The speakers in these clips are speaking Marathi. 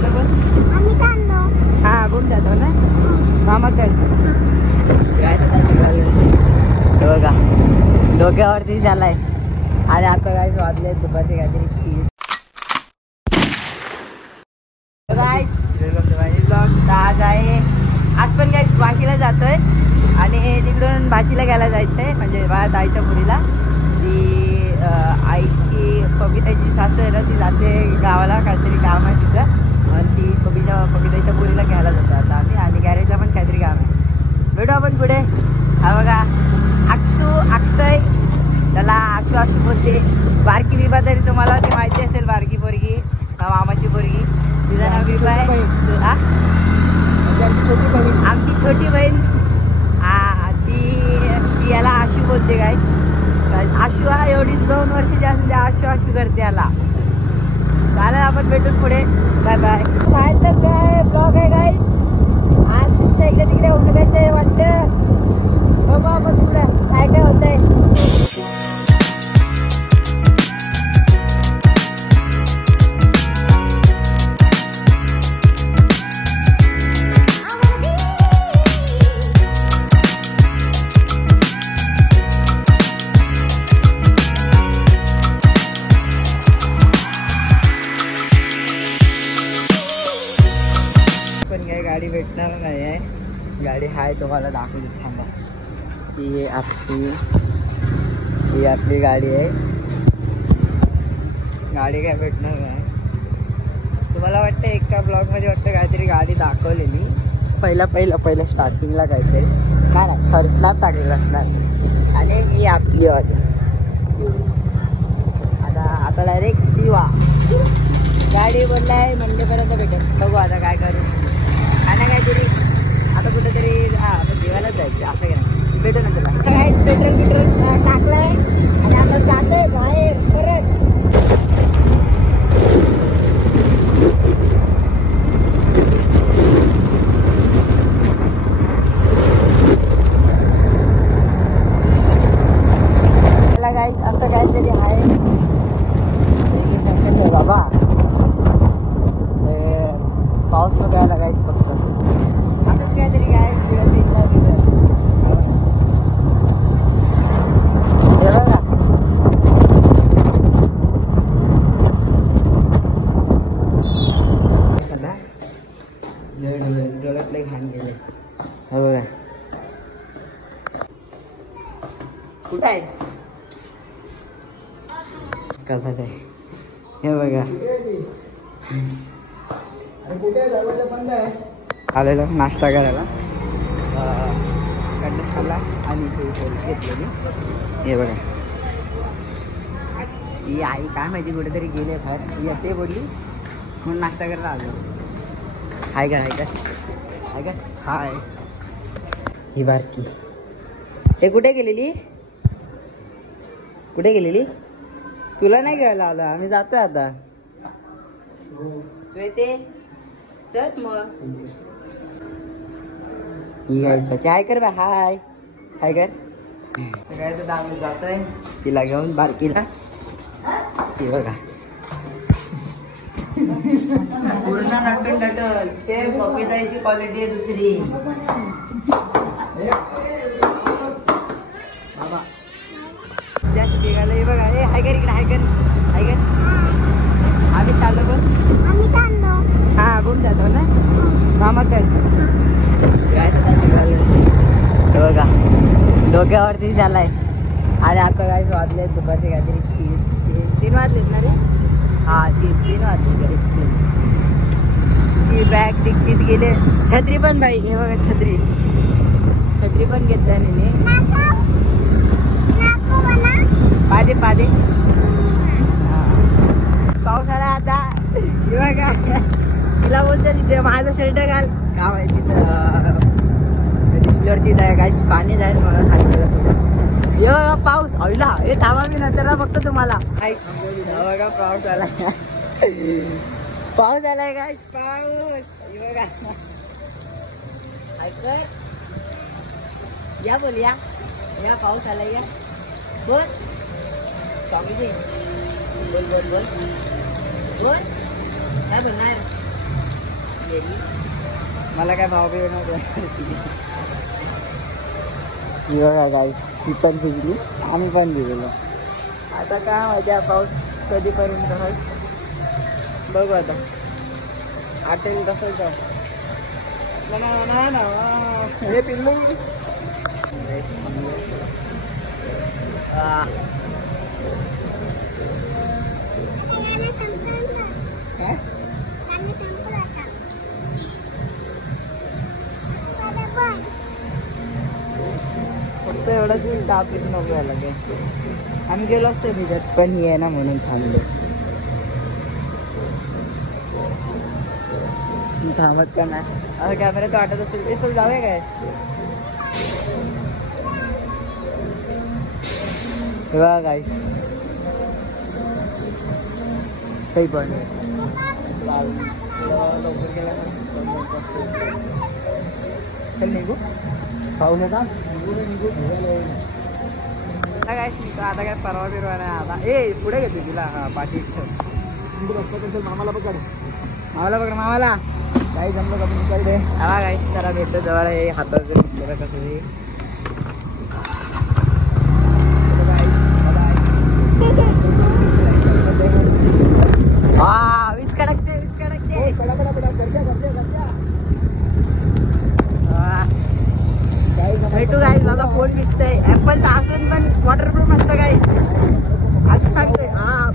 चाललो पण आम्ही चाललो. हा गुम जातो ना मामाकडे बघा डोक्यावरती झालाय. आणि आता काय वाजले दुपारचे काहीतरी 3. आज आहे. आज पण काय भाषीला जातोय आणि तिकडून भाषीला घ्यायला जायचंय म्हणजे माझ्या ताईच्या पुरीला. ती आईची पबिताची सासू आहे ना ती जाते गावाला काहीतरी काम आहे तिचं आणि ती पबिताच्या पुरीला घ्यायला जातो आता आम्ही. आणि गॅरेजला पण काहीतरी काम आहे. भेटू आपण पुढे. हा बघा अक्षय त्याला अक्षू बोलते. बारकी विभा तरी तुम्हाला ती माहिती असेल. बारकी पोरगी मामाची पोरगी तिचं नाव विभा आहे. आमची छोटी बहीण ती याला आशू बोलते काय. आशू हा एवढी 2 वर्षाची असून आशू करते याला. चालेल आपण भेटून पुढे. Bye bye. बाहेरचं काय ब्लॉग आहे गाईस. आज इकडे तिकडे उठवायचं वाटतं. बघू आपण पुढे काय काय होतंय. गाडी भेटणार नाही आहे. गाडी आहे तुम्हाला दाखवली थांबा. ही आपली गाडी आहे. गाडी काय भेटणार नाही. तुम्हाला वाटतं एका ब्लॉगमध्ये वाटतं काहीतरी गाडी दाखवलेली पहिल्या स्टार्टिंगला काहीतरी नाही सॉरी स्नॅप टाकलेला असणार. आणि ही आपली वाली आता डायरेक्ट दिवा गाडी बोललाय मंडेपर्यंत भेटेल. बघू आता काय करू. आणि काहीतरी आता कुठेतरी आपण जेवायलाच जायचं असं काय भेटू ना तुला. आता काय पेट्रोल टाकलंय आणि आता जातोय बाहेर परत. त्याला काय असं काहीतरी आहे बाबा. पाऊस नको यायला काहीच फक्त असंच काहीतरी काय दिवस इथला डोळ्यातले घाण गेले. हे बघा कुठं आहे कसं आहे. हे बघा आलेलो नाश्ता करायला. कंडस खाल्ला आणि घेतलेली. हे बघा ही आई काय माहिती कुठेतरी गेले बाहेर. येते बोलली म्हणून नाश्ता करायला आलो. हाय का हाय. ही बारकी हे कुठे गेलेली तुला नाही घ्यायला आलं. आम्ही जातोय आता. तू येते चल मग. ही हाय कर बा. हाय कर. काय आम्ही जातोय तिला घेऊन बारकीला. ती बघा पूर्ण नटल सेम पपिताची क्वालिटी आहे दुसरी. बाबा जास्त निघालं. बघा हे हाय कर इकडे. हाय कर आम्ही चाललो पण आम्ही चाललो. हा गुम जातो ना मामाकडे. बघा डोक्यावरती झालाय. आणि आता काय वाजले दुपारचे काहीतरी 3 वाजलेत ना रे. हा 3 वाजले घरीच. बॅग डिक्कीत गेले. छत्री पण बाई हे बघा छत्री पण घेतल्या मी. पादे पाऊस आला आता. बघा तिला बोलते तिथे माझं शर्ट घाल का माहिती डिस्प्लेवरती काहीच पाणी जाईल मला सांगितलं. हे बघा पाऊस अडला. हे थांबा मी नंतर फक्त तुम्हाला. बघा पाऊस आलाय गाईस. पाऊस बघा या बोल या पाऊस आलाय. या बोल स्वामीजी बोल काय बोलणार. गेली. मला काय भाव बिव नव्हतं. बघा गाईस, ती पण भिजली आम्ही पण भिजलो. आता काय माहिती आहे पाऊस कधीपर्यंत होईल बघू. आता आटेल तसंच जाऊ. हे पिल्लू फक्त एवढंच टापीत नको यायला काय. आम्ही गेलो असतो भिजत पण ही आहे ना म्हणून थांबलो. थांबत का नाही असं कॅमेऱ्यात वाटत असेल ते चल जाऊया काय. बघा गाईस सही पण लवकर गेला चल निघू पाहून येता काय निघतो. आता काय परवा बिरवा नाही. आता ए पुढे घेतो तुला. हा पाठी मामाला पकड. मामाला पकड. मामाला काही जमलं का तुमच्याकडे. हा काय जरा भेटतो जवळ. हे हातात जरा कसं हे वीज कडकते वीज कडकते. भेटू गाईस. माझा फोन दिसतंय ऍपलचा असून पण वॉटरप्रूफ असतं गाईस. आता सांगतोय. हा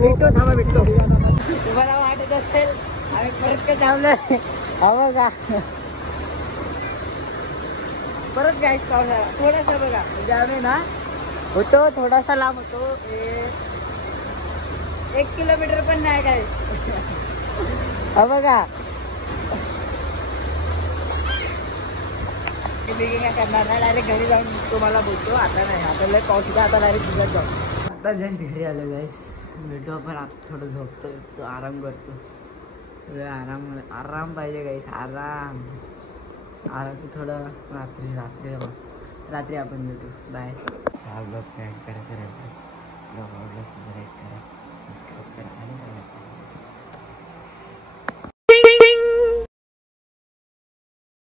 भेटतो थांबा भेटतो. तुम्हाला वाटत असेल आम्ही परत काय थांबलोय. हा बघा परत गाईस पावसा थोडासा बघा. म्हणजे आम्ही ना होतो थोडासा लांब होतो. 1 किलोमीटर पण नाही काय. हा बघा काय करणार नाही. डायरेक्ट घरी जाऊन तुम्हाला बोलतो. आता नाही आता लय पाऊस होता. आता डायरेक्ट भिजत जाऊ. आता जस्ट घरी आलो गाईस. भेटू आपण. आता थोडं झोपतो तो आराम करतो. आराम पाहिजे गाईस. आराम थोडं रात्री आपण भेटू. बाय. ब्लॉग करायचं राहतं. ब्लॉग आवडला सबस्क्राईब करा आणि